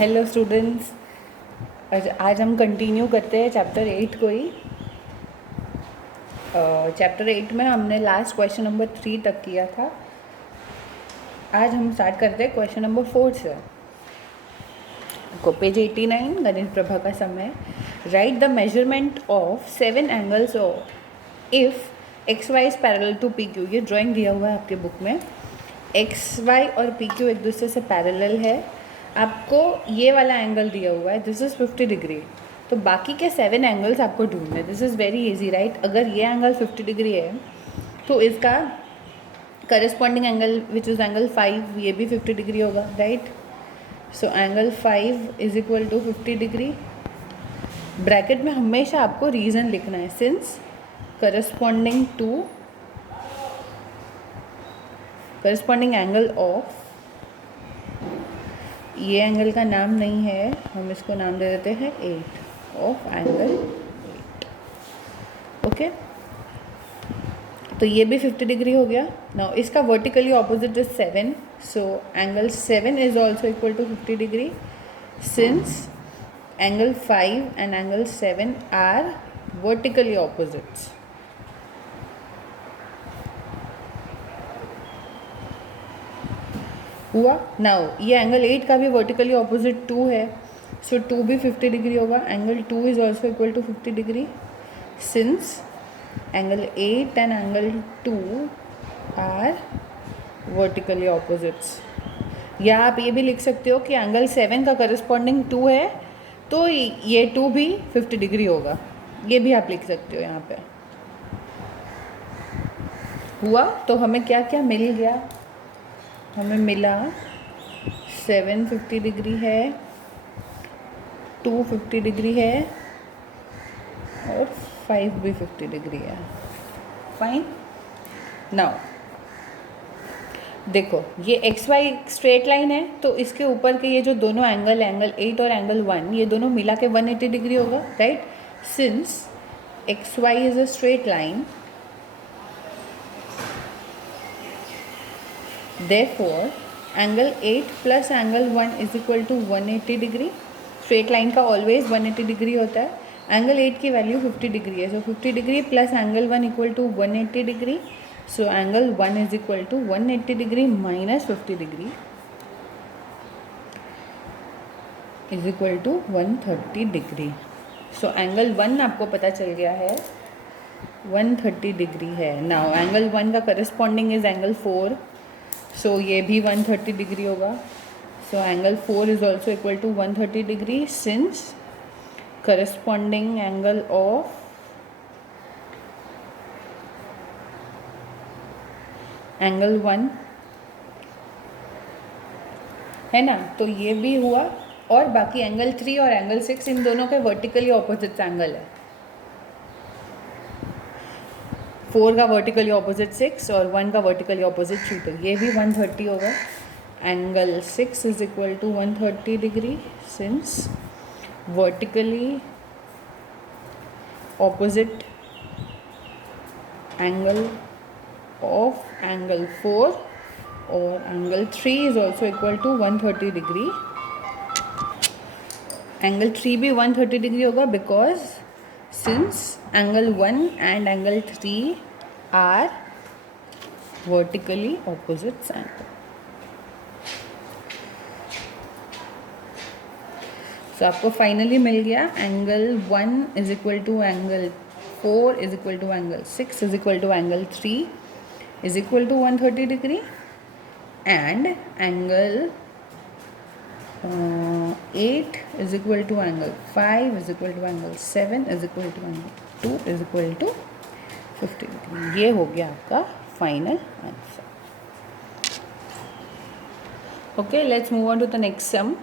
Hello students. आज हम continue करते हैं चैप्टर 8 को ही। चैप्टर 8 में हमने लास्ट क्वेश्चन नंबर 3 तक किया था। आज हम स्टार्ट करते हैं क्वेश्चन नंबर 4 से। को पेज 89 गणित प्रभा का समय। Write the measurement of 7 angles if X Y is parallel to P Q. ये ड्राइंग दिया हुआ है आपके बुक में। एक्स वाई और पी क्यू एक दूसरे से पैरेलल है। आपको ये वाला एंगल दिया हुआ है, दिस इज़ 50 डिग्री। तो बाकी के 7 एंगल्स आपको ढूंढने हैं। This is very easy right. अगर ये एंगल 50 डिग्री है तो इसका corresponding angle which is angle 5 ये भी 50 डिग्री होगा right. So angle 5 is equal to 50 degree. Bracket में हमेशा आपको रीज़न लिखना है, सिंस करस्पॉन्डिंग एंगल ऑफ, ये एंगल का नाम नहीं है, हम इसको नाम दे देते हैं 8 ऑफ एंगल 8। ओके, तो ये भी 50 डिग्री हो गया। नाउ इसका vertically opposite is 7, so angle 7 is also equal to 50 degree since angle 5 and angle 7 are vertically opposites. हुआ। नाउ ये एंगल 8 का भी वर्टिकली ऑपोजिट 2 है, सो 2 भी 50 डिग्री होगा। Angle 2 is also equal to 50 degree since angle 8 and angle 2 are vertically opposites. या आप ये भी लिख सकते हो कि एंगल 7 का करस्पॉन्डिंग 2 है तो ये 2 भी 50 डिग्री होगा, ये भी आप लिख सकते हो यहाँ पे। हुआ। तो हमें क्या क्या मिल गया, हमें मिला 7 50 डिग्री है, 2 50 डिग्री है और 5 भी 50 डिग्री है। फाइन। नाउ देखो ये एक्स वाई स्ट्रेट लाइन है, तो इसके ऊपर के ये जो दोनों एंगल, एंगल 8 और एंगल 1, ये दोनों मिला के 180 डिग्री होगा right. Since X Y is a straight line, therefore angle 8 plus angle 1 is equal to 180 degree. Straight line का ऑलवेज 180 डिग्री होता है। एंगल 8 की वैल्यू 50 डिग्री है, so 50 degree plus angle 1 equal to 180 degree. So angle 1 is equal to 180 degree minus 50 degree is equal to 130 degree. So angle 1 आपको पता चल गया है 130 डिग्री है। नाउ एंगल 1 का करस्पॉन्डिंग इज एंगल 4, सो ये भी 130 डिग्री होगा। So angle 4 is also equal to 130 degree since corresponding angle of angle 1 है ना, तो ये भी हुआ। और बाकी एंगल 3 और एंगल 6 इन दोनों के वर्टिकली ऑपोजिट एंगल है। 4 का वर्टिकली ऑपोजिट 6 और 1 का वर्टिकली ऑपोजिट 3, तो ये भी 130 होगा। Angle 6 is equal to 130 degree since vertically opposite angle of angle 4 और angle 3 is also equal to 130 degree. Angle 3 भी 130 डिग्री होगा because since angle 1 and angle 3 are vertically opposite angle. So आपको finally मिल गया angle 1 is equal to angle 4 is equal to angle 6 is equal to angle 3 is equal to 130 degree and angle 8 is equal to angle 5 is equal to angle 7 is equal to angle 2 is equal to 50 degree. ये हो गया आपका final answer. Okay, let's move on to the next sum.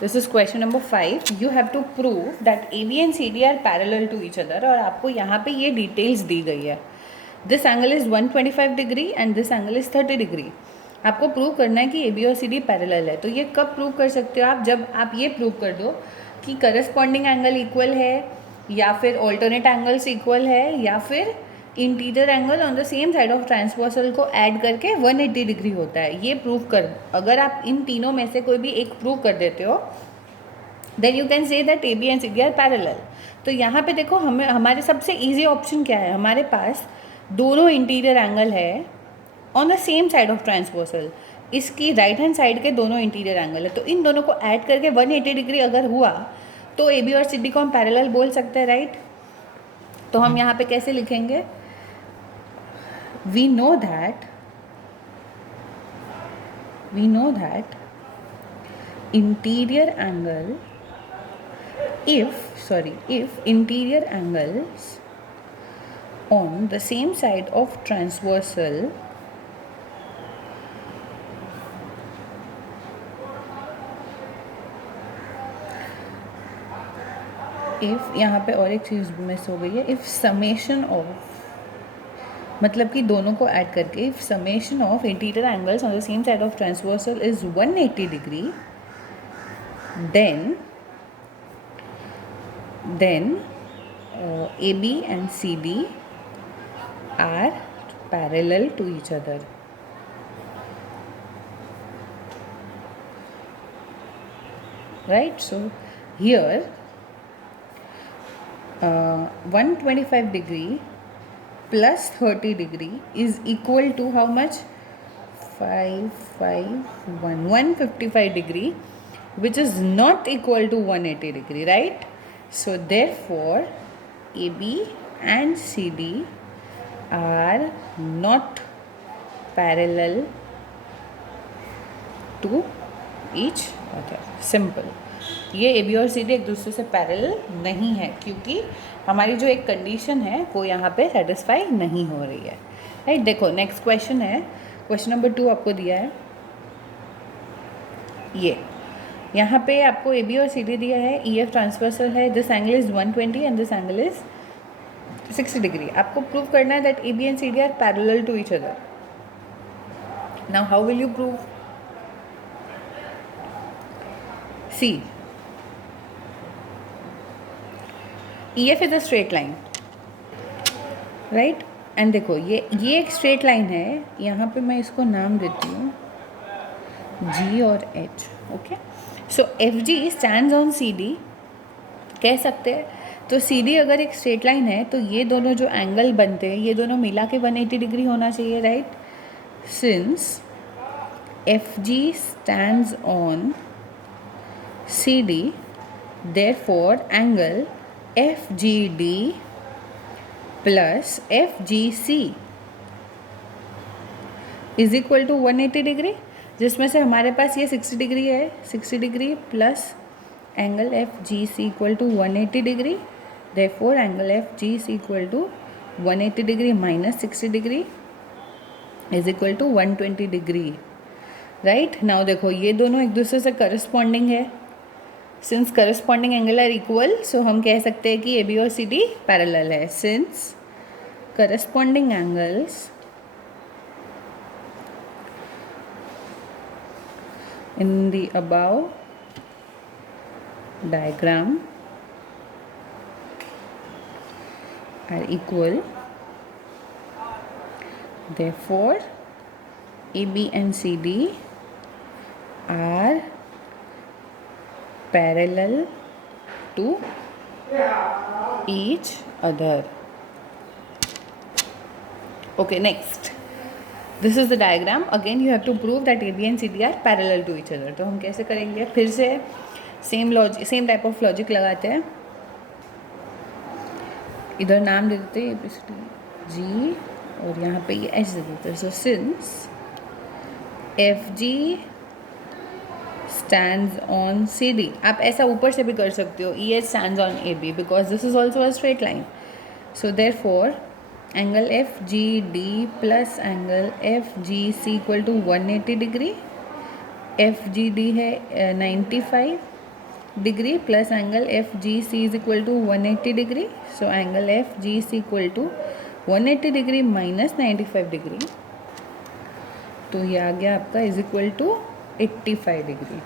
This is question number 5। You have to prove that A B and C D are parallel to each other, और आपको यहाँ पे ये details दी गई है। This angle is 125 degree and this angle is 30 degree. आपको prove करना है कि ए बी और सी डी पैरेलल है। तो ये कब प्रूव कर सकते हो आप, जब आप ये प्रूव कर दो कि करस्पॉन्डिंग एंगल इक्वल है, या फिर ऑल्टरनेट एंगल्स इक्वल है, या फिर interior angle on the same side of transversal को ऐड करके 180 डिग्री होता है। ये प्रूव कर, अगर आप इन तीनों में से कोई भी एक प्रूव कर देते हो then you can say that A B and C D are parallel. तो यहाँ पे देखो हमें हमारे सबसे इजी ऑप्शन क्या है, हमारे पास दोनों इंटीरियर एंगल है on the same side of transversal, इसकी राइट हैंड साइड के दोनों इंटीरियर एंगल है, तो इन दोनों को ऐड करके 180 डिग्री अगर हुआ तो ए बी और सी डी को हम पैरेलल बोल सकते हैं, राइट। तो हम यहाँ पे कैसे लिखेंगे, we know that interior angle if interior angles on the same side of transversal if यहाँ पे और एक चीज़ मिस हो गई है, if summation of, मतलब कि दोनों को ऐड करके if summation of interior angles on the same side of transversal is 180 degree then A B and C D are parallel to each other. Right, so here 125 degree plus 30 degree is equal to how much, 155 degree, which is not equal to 180 degree, right? So therefore AB and CD are not parallel to each other. Simple. ये A B और C D एक दूसरे से parallel नहीं है क्योंकि हमारी जो एक कंडीशन है वो यहाँ पे सेटिस्फाई नहीं हो रही है, राइट। देखो नेक्स्ट क्वेश्चन है, क्वेश्चन नंबर 2 आपको दिया है, ये यहाँ पे आपको ए बी और सी डी दिया है, ई एफ ट्रांसवर्सल है, this angle is 120 and this angle is 60 degree. आपको प्रूव करना है that A B and C D are parallel to each other. Now how will you prove? See EF is a straight line, right? And देखो ये एक straight line है, यहाँ पे मैं इसको नाम देती हूँ G और H, okay. So FG stands on CD कह सकते हैं। तो CD अगर एक स्ट्रेट लाइन है तो ये दोनों जो एंगल बनते हैं ये दोनों मिला के 180 डिग्री होना चाहिए, right. Since FG stands on CD therefore angle FGD plus FGC is equal to 180 degree, जिसमें से हमारे पास ये 60 डिग्री है, 60 degree plus angle FGC equal to 180 degree, therefore angle FGC equal to 180 degree minus 60 degree is equal to 120 degree, right. Now देखो ये दोनों एक दूसरे से करस्पॉन्डिंग है, since corresponding angle are equal so हम कह सकते हैं कि ए बी और सी डी पैरेलल है। Since corresponding angles in the above diagram are equal, therefore AB and CD are parallel to each other. Okay, next. This is the diagram. Again you have to prove that AB and CD are parallel to each other. तो हम कैसे करेंगे, फिर से same type of logic लगाते हैं। इधर नाम दे देते हैं G और यहाँ पे ये H दे देते हैं। So since FG stands on CD, आप ऐसा ऊपर से भी कर सकते हो, EH stands on AB because this is also a straight line. So therefore angle FGD plus angle FGC equal to 180 degree, FGD है 95 degree plus angle FGC is equal to 180 degree, so angle FGC equal to 180 degree minus 95 degree, तो ये आ गया आपका is equal to 85 degree.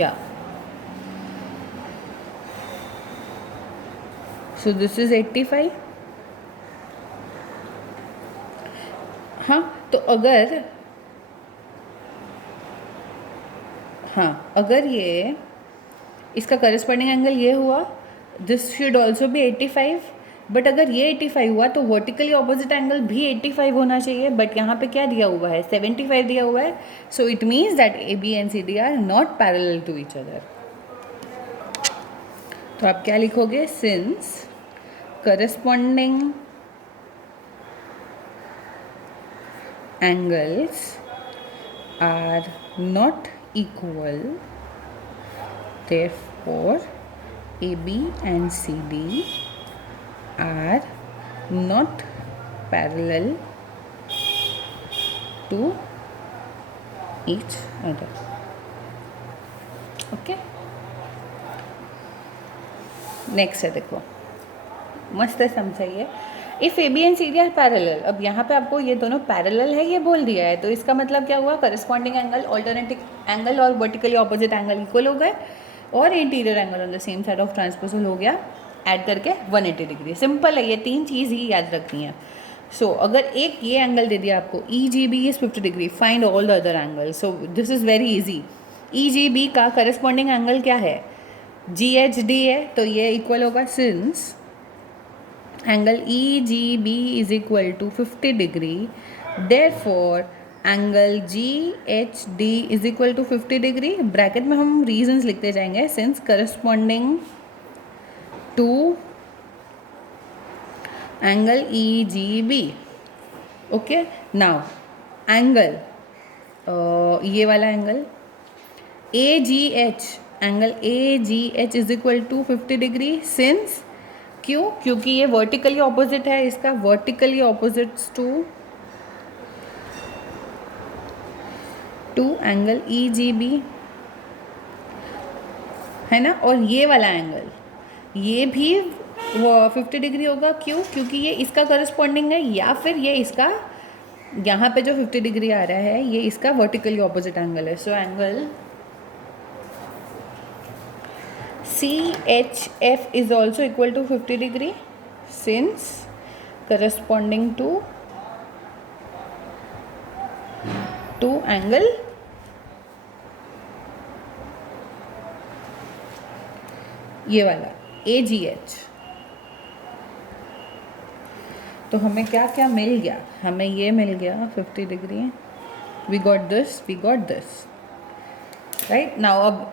या so this is 85। हाँ, तो अगर ये इसका करस्पॉन्डिंग एंगल ये हुआ, this should also be 85। But अगर ये 85 हुआ तो वर्टिकली ऑपोजिट एंगल भी 85 होना चाहिए, बट यहाँ पे क्या दिया हुआ है, 75 दिया हुआ है। So it means that A B and C D are not parallel to each other. तो आप क्या लिखोगे, since corresponding angles are not equal, therefore AB and CD are not parallel to each other. Okay, next है, देखो मस्त है, समझाइए। If A B and C D are parallel, अब यहाँ पे आपको ये दोनों पैरेलल है ये बोल दिया है, तो इसका मतलब क्या हुआ, करस्पॉन्डिंग एंगल, ऑल्टरनेटिव एंगल और वर्टिकली ऑपोजिट एंगल इक्वल हो गए, और interior angle on the same side of transversal हो गया, ऐड करके 180 डिग्री। सिंपल है, ये तीन चीज़ ही याद रखनी है। सो अगर एक ये एंगल दे दिया आपको, E G B is 50 degree, find all the other angle. So this is very easy. E G B का करस्पॉन्डिंग एंगल क्या है, जी एच डी है, तो ये इक्वल होगा, since angle E G B is equal to 50 degree, therefore angle G H D is equal to 50 degree. Bracket में हम reasons लिखते जाएंगे, since corresponding to angle E G B. Okay, now angle, ये वाला angle A G H, angle A G H is equal to 50 degree, since, क्यों, क्योंकि ये vertically opposite है, इसका vertically opposites to angle E G B है ना। और ये वाला एंगल ये भी 50 डिग्री होगा, क्यों, क्योंकि ये इसका करस्पॉन्डिंग है, या फिर ये इसका, यहाँ पे जो 50 डिग्री आ रहा है ये इसका वर्टिकली ऑपोजिट एंगल है। So angle CHF is also equal to 50 degree, since corresponding to angle ये वाला AGH। तो हमें क्या क्या मिल गया, हमें ये मिल गया 50 degree, we got this, right. Now अब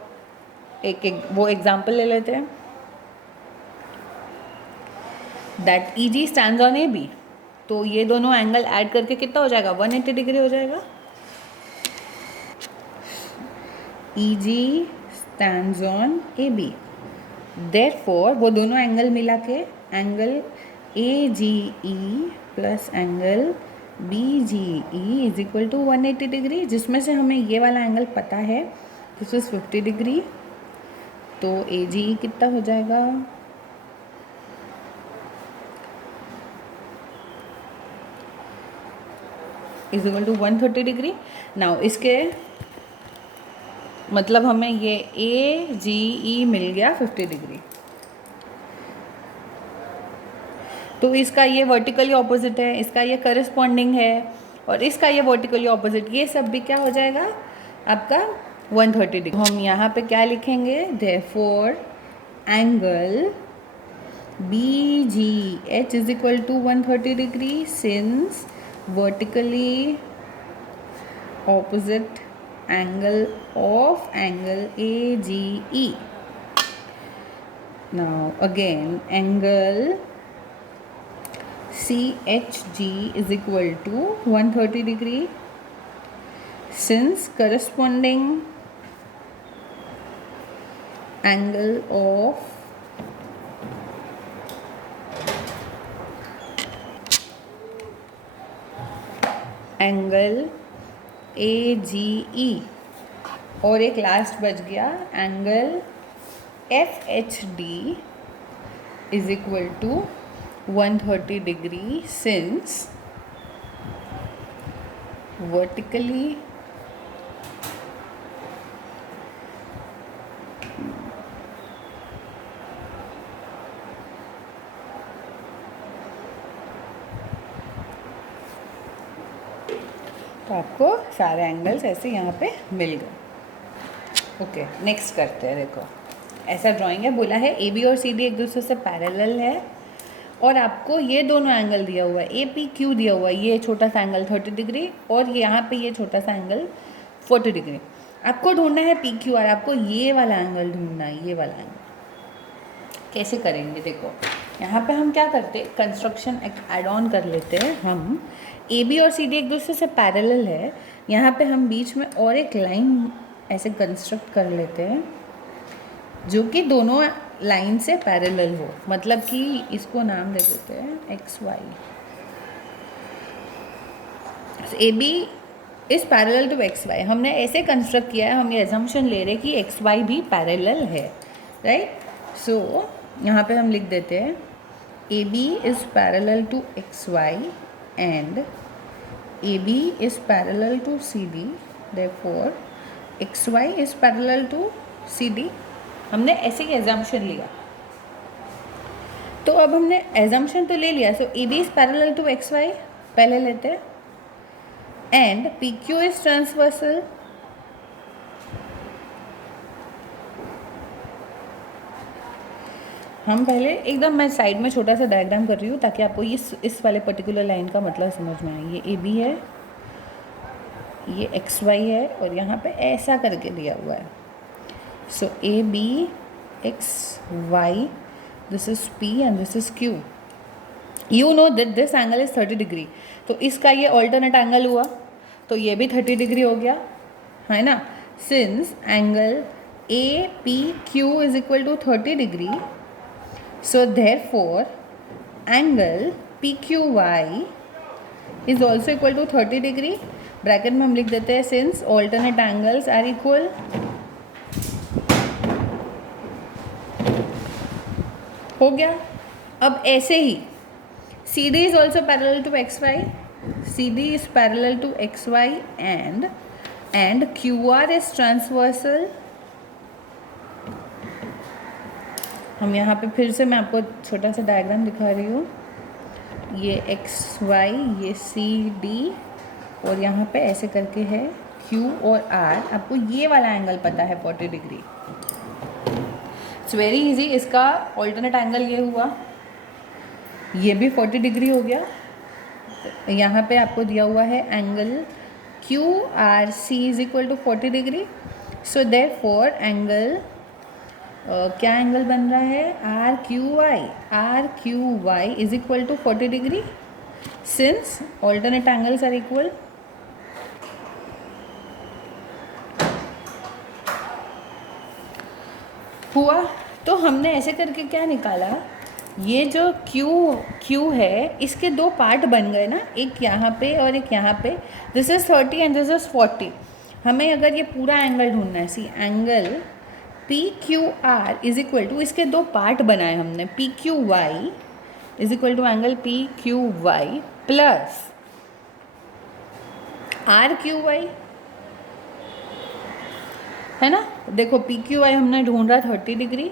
एक वो एग्जाम्पल ले लेते हैं, that E G stands on A B. तो ये दोनों एंगल ऐड करके कितना हो जाएगा, 180 डिग्री हो जाएगा। E G stands on A B, therefore वो दोनों एंगल मिला के angle A G E plus angle B G E is equal to 180 degree, जिसमें से हमें ये वाला एंगल पता है, दिस इज 50 डिग्री। तो ए जी कितना हो जाएगा, is equal to 130 degree. Now इसके मतलब हमें ये ए जी ई मिल गया 50 डिग्री, तो इसका ये वर्टिकली ऑपोजिट है, इसका ये करस्पॉन्डिंग है, और इसका ये वर्टिकली ऑपोजिट, ये सब भी क्या हो जाएगा आपका 130 डिग्री। हम यहाँ पे क्या लिखेंगे, therefore angle B G H is equal to 130 degree, since vertically opposite angle of angle AGE. Now again angle CHG is equal to 130 degree, since corresponding angle of angle AGE, और एक last बच गया angle FHD is equal to 130 degree, since vertically सारे angles ऐसे यहाँ पे मिल गए। Okay, next करते हैं। देखो ऐसा ड्राइंग है, बोला है ए बी और सी डी एक दूसरे से पैरेलल है और आपको ये दोनों एंगल दिया हुआ है, ए पी क्यू दिया हुआ है, ये छोटा सा एंगल 30 डिग्री और यहाँ पे ये छोटा सा एंगल 40 डिग्री। आपको ढूंढना है पी क्यू आर, आपको ये वाला एंगल ढूंढना है, ये वाला एंगल। कैसे करेंगे? देखो यहाँ पे हम क्या करते हैं, कंस्ट्रक्शन ऐड ऑन कर लेते हैं। हम ए बी और सी डी एक दूसरे से पैरेलल है, यहाँ पे हम बीच में और एक लाइन ऐसे कंस्ट्रक्ट कर लेते हैं जो कि दोनों लाइन से पैरेलल हो, मतलब कि इसको नाम दे देते हैं X Y. A B is parallel to X Y, हमने ऐसे कंस्ट्रक्ट किया है, हम ये एजम्पशन ले रहे हैं कि एक्स वाई भी पैरेलल है, राइट। सो यहाँ पे हम लिख देते हैं A B is parallel to X Y and A B is parallel to C D, therefore X Y is parallel to C D. हमने ऐसे ही एजम्पशन लिया, तो अब हमने एजम्पशन तो ले लिया। So A B is parallel to X Y पहले लेते हैं and P Q is transversal हम पहले एकदम, मैं साइड में छोटा सा डायग्राम कर रही हूँ ताकि आपको इस वाले पर्टिकुलर लाइन का मतलब समझ में आए। ये ए बी है, ये एक्स वाई है और यहाँ पे ऐसा करके दिया हुआ है। So A B X Y, this is P and this is Q. You know that this angle is 30 degree, तो इसका ये ऑल्टरनेट एंगल हुआ, तो ये भी 30 डिग्री हो गया, है ना। Since angle A P Q is equal to 30 degree, so therefore angle PQY is also equal to 30 degree. Bracket में हम लिख देते हैं since alternate angles are equal, हो गया। अब ऐसे ही CD is also parallel to XY, CD is parallel to XY and QR is transversal। हम यहाँ पे फिर से मैं आपको छोटा सा डायग्राम दिखा रही हूँ, ये एक्स वाई, ये सी डी और यहाँ पे ऐसे करके है क्यू और आर। आपको ये वाला एंगल पता है 40 डिग्री, इट्स वेरी इजी। इसका ऑल्टरनेट एंगल ये हुआ, ये भी 40 डिग्री हो गया। यहाँ पे आपको दिया हुआ है angle Q R C is equal to 40 degree. So therefore angle क्या एंगल बन रहा है, R Q Y is equal to 40 degree since alternate angles are equal. हुआ, तो हमने ऐसे करके क्या निकाला, ये जो क्यू है इसके दो पार्ट बन गए ना, एक यहाँ पे और एक यहाँ पे। This is 30 and this is 40। हमें अगर ये पूरा एंगल ढूंढना है, see angle P Q R is equal to, इसके दो पार्ट बनाए हमने, P Q Y is equal to angle P Q Y plus R Q Y, है ना। देखो पी क्यू वाई हमने ढूंढा 30 डिग्री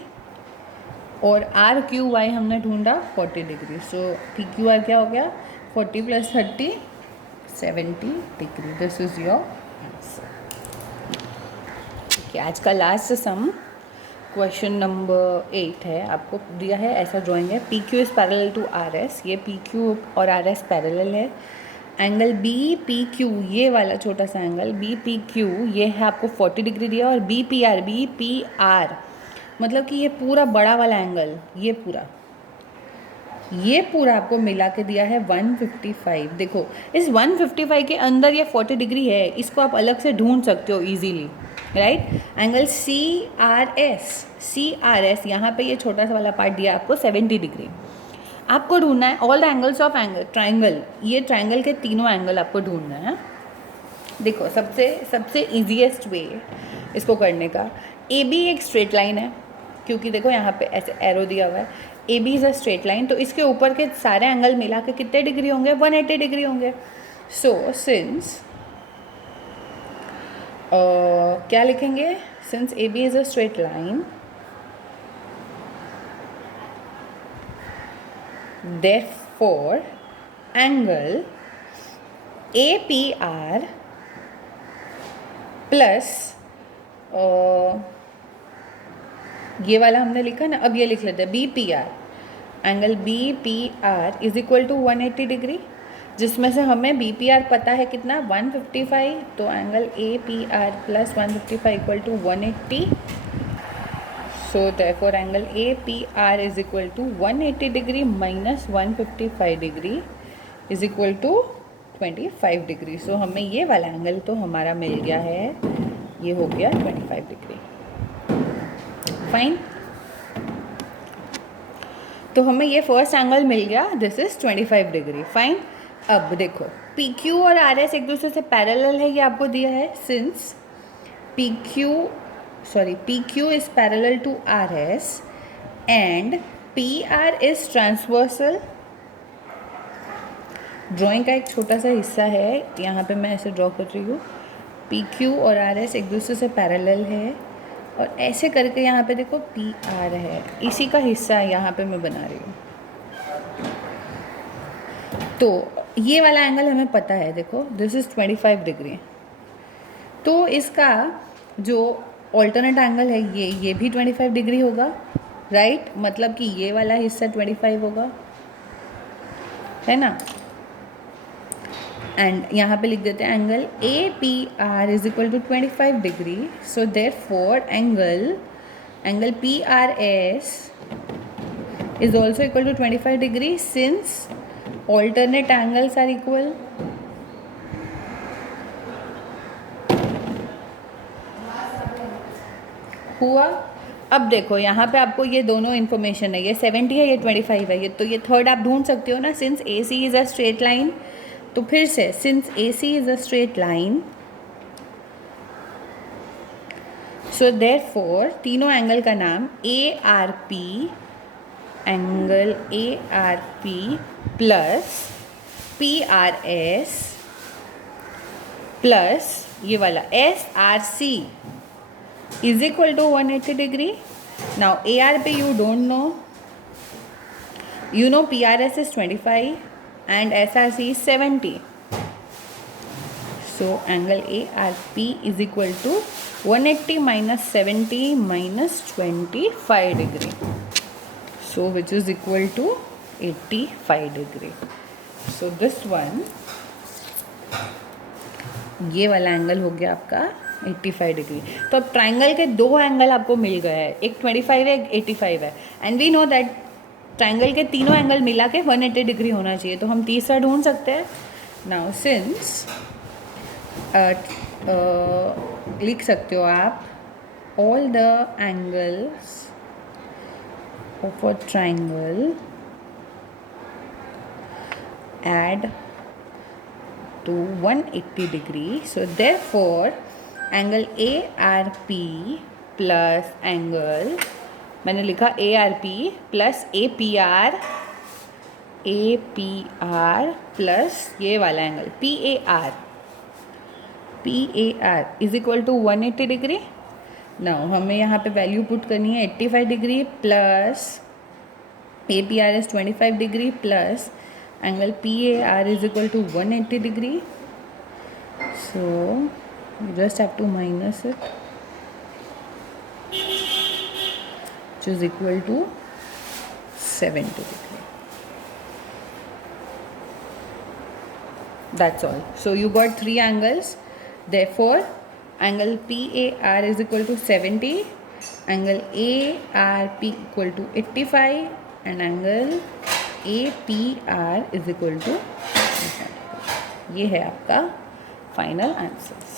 और आर क्यू वाई हमने ढूंढा 40 degree. So P Q are क्या हो गया, 40 plus 30 70 degree. This is your answer. आज का लास्ट सम क्वेश्चन नंबर 8 है, आपको दिया है ऐसा ड्राइंग है, P Q is parallel to R S. ये पी क्यू और आर एस पैरेलल है। एंगल बी पी क्यू, ये वाला छोटा सा एंगल बी पी क्यू, ये है आपको 40 डिग्री दिया। और बी पी आर मतलब कि ये पूरा बड़ा वाला एंगल, ये पूरा आपको मिला के दिया है 155। देखो इस 155 के अंदर ये 40 डिग्री है, इसको आप अलग से ढूंढ सकते हो easily, right. Angle C R S, यहाँ पे ये छोटा सा वाला पार्ट दिया आपको 70 डिग्री। आपको ढूंढना है all the angles of triangle, ये ट्राइंगल के तीनों एंगल आपको ढूंढना है। देखो सबसे ईजीएस्ट वे इसको करने का, ए बी एक स्ट्रेट लाइन है, क्योंकि देखो यहाँ पे ऐसे एरो दिया हुआ है, A B is a straight line, तो इसके ऊपर के सारे एंगल मिला के कितने डिग्री होंगे, 180 डिग्री होंगे। सो सिंस क्या लिखेंगे, since A B is a straight line, therefore angle APR plus ये वाला हमने लिखा ना, अब ये लिख लेते हैं B P R, angle B P R is equal to 180 degree, जिसमें से हमें बी पी आर पता है कितना 155, तो angle A P R plus 155 equal to 180. So therefore angle A P R is equal to 180 degree minus 155 degree is equal to 25 degree. So हमें ये वाला एंगल तो हमारा मिल गया है, ये हो गया 25 डिग्री. फाइन. तो हमें ये फर्स्ट एंगल मिल गया, दिस इज 25 डिग्री. फाइन. अब देखो पी क्यू और आर एस एक दूसरे से पैरेलल है, ये आपको दिया है. Since P Q is parallel to R S and P R is transversal. Drawing का एक छोटा सा हिस्सा है, यहाँ पे मैं ऐसे ड्रॉ कर रही हूँ. पी क्यू और आर एस एक दूसरे से पैरेलल है, और ऐसे करके यहाँ पे देखो पी आर है, इसी का हिस्सा यहाँ पे मैं बना रही हूँ. तो ये वाला एंगल हमें पता है, देखो दिस इज़ 25 डिग्री. तो इसका जो ऑल्टरनेट एंगल है ये भी 25 डिग्री होगा, राइट. मतलब कि ये वाला हिस्सा 25 होगा, है ना. एंड यहाँ पे लिख देते हैं angle A P R is equal to 25 degree. So therefore angle P R S is also equal to 25 degree since alternate angles are equal. हुआ. अब देखो यहाँ पे आपको ये दोनों इन्फॉर्मेशन है, ये 70 है, ये 25 है, ये तो ये थर्ड आप ढूंढ सकते हो ना. Since A C is a straight line, तो फिर से since A C is a straight line, so therefore तीनों एंगल का नाम A R P, angle A R P plus P R S plus ये वाला S R C is equal to 180 degree. Now A R P you don't know, you know PRS is 25 and SRC is 70. So angle ARP is equal to 180 minus 70 minus 25 degree. So which is equal to 85 degree. So this one, ये वाला angle हो गया आपका 85 degree. तो अब triangle के दो angle आपको मिल गए हैं, एक 25 है, एक 85 है. And we know that triangle के तीनों एंगल मिला के 180 डिग्री होना चाहिए. तो हम तीसरा ढूंढ सकते हैं. नाउ सिंस लिख सकते हो आप all the angles of a triangle add to 180 degree. So therefore angle ARP plus angle, मैंने लिखा ARP plus APR plus ये वाला angle PAR is equal to 180 degree. Now हमें यहाँ पे वैल्यू पुट करनी है 85 degree plus APR is 25 degree plus angle PAR is equal to 180 degree. So you just have to minus it, which is equal to 70 degree. That's all. So you got three angles. Therefore angle PAR is equal to 70, angle ARP equal to 85 and angle APR is equal to, ये है आपका final answers.